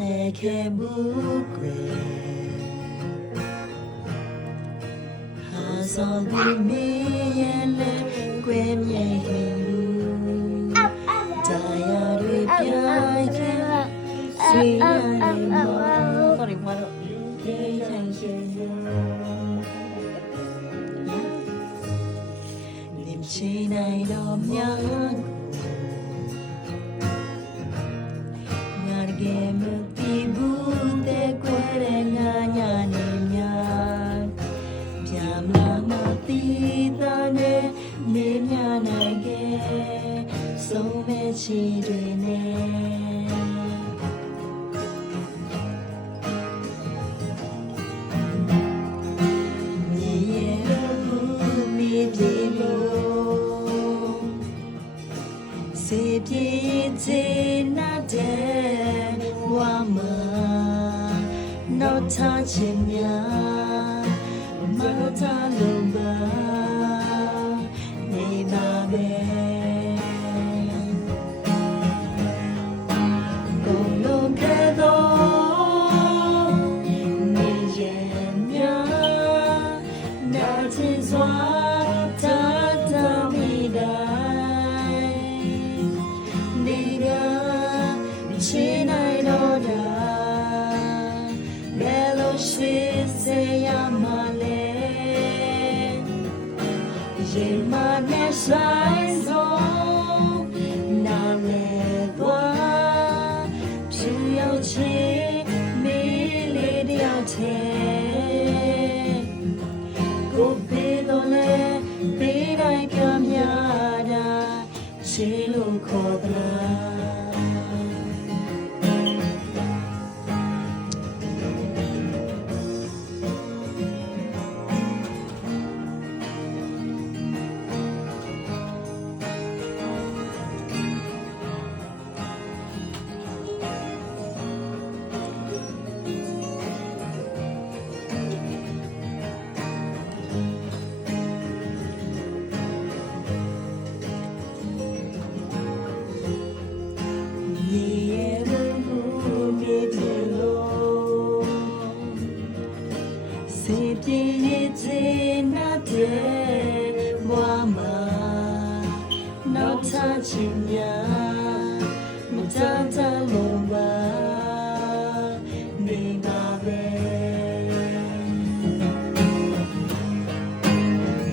လဲခဲ့ဘူးကွယ်ဟာစောဒီမီရဲ့လဲကွယ်မြေခင်ဘူးတရားတွေပြိုင်ခဲ့ဆွေရနေမှာတော်ရီမတော့ဒီထိုင်ရှင်နိမချီနိုင်တော့များကဲမတီဘူးတဲ့ကွယ်တဲ့ငါညာနေများပြမလာမတီသားနဲ့နေမြနိုင်ခဲ့ဆုံးမဲ့ချီတွေနဲ့မြေရဲ့ဘူးမြေပြေလို့စေပြေစေနာတဲ့ဝါမနောက်ထားခြင်းများမထားလို့ပါနေပါမယ်ကိုလုံးခဲ့တော့နေရဲ့များနာချင်စွာတာတာမိတိုင်းနေကချင်နိုင်တော့တာဘယ်လိုရှိစေရမှာလဲရေမနဲ့ဆိုင်ဆုံးနာလဲသွားဖြူရောက်ချင်မေးလေးတယောက်ချင်ကိုပေးတော့လဲပေးတိုင်းပြမြတာချေလို့ခေါ်သလားနောက်ထားခြင်းများမတန်တလုံးပါနေပါပဲ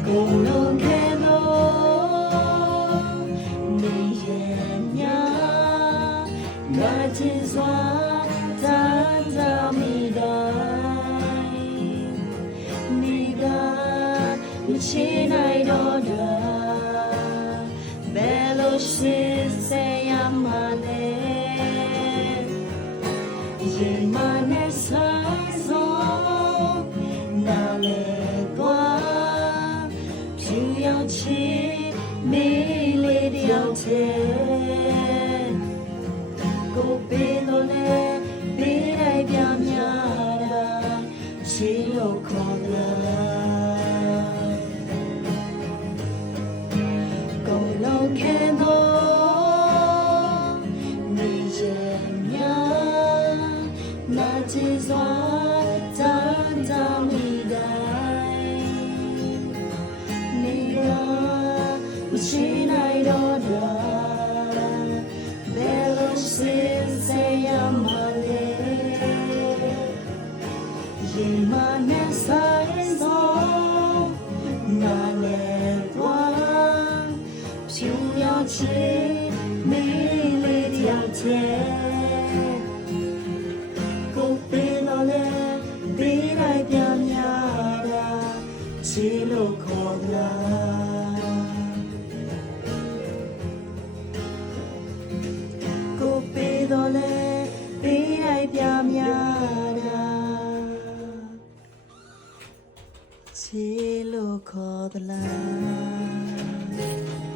ကိုလုံးခဲ့တော့နေရဲ့များငါချင်စွာတန်တမိတိုင်းနေကမချင်နိုင်တော့တာဘယ်လိုရှိစေရမှာလဲရေမနဲ့ဆိုင်ဆုံးနားလဲကွာဖြူရောက်ချင်မေးလေးတယောက်တည်းကိုပေးလို့လဲပေးလိုက်ပြများတာချီလို့ခေါ်လားကိုလုံးခဲ့တော့နေရဲ့များနာချင်စွာတန်တမိတိုင်းနေကမချင်နိုင်တော့တာဘယ်လိုရှိစေရမှာလဲရေမနဲ့ဆိုင်ဆုံးနားလဲသွားဖြူရောက်ချင်မေးလေးတယောက်တည်းကိုပေးလို့လဲပေးလိုက်ပြများတာချီလို့ခေါ်လားကိုပေးတော့လဲပေးလိုက်ပြများတာချီလို့ခေါ်သလား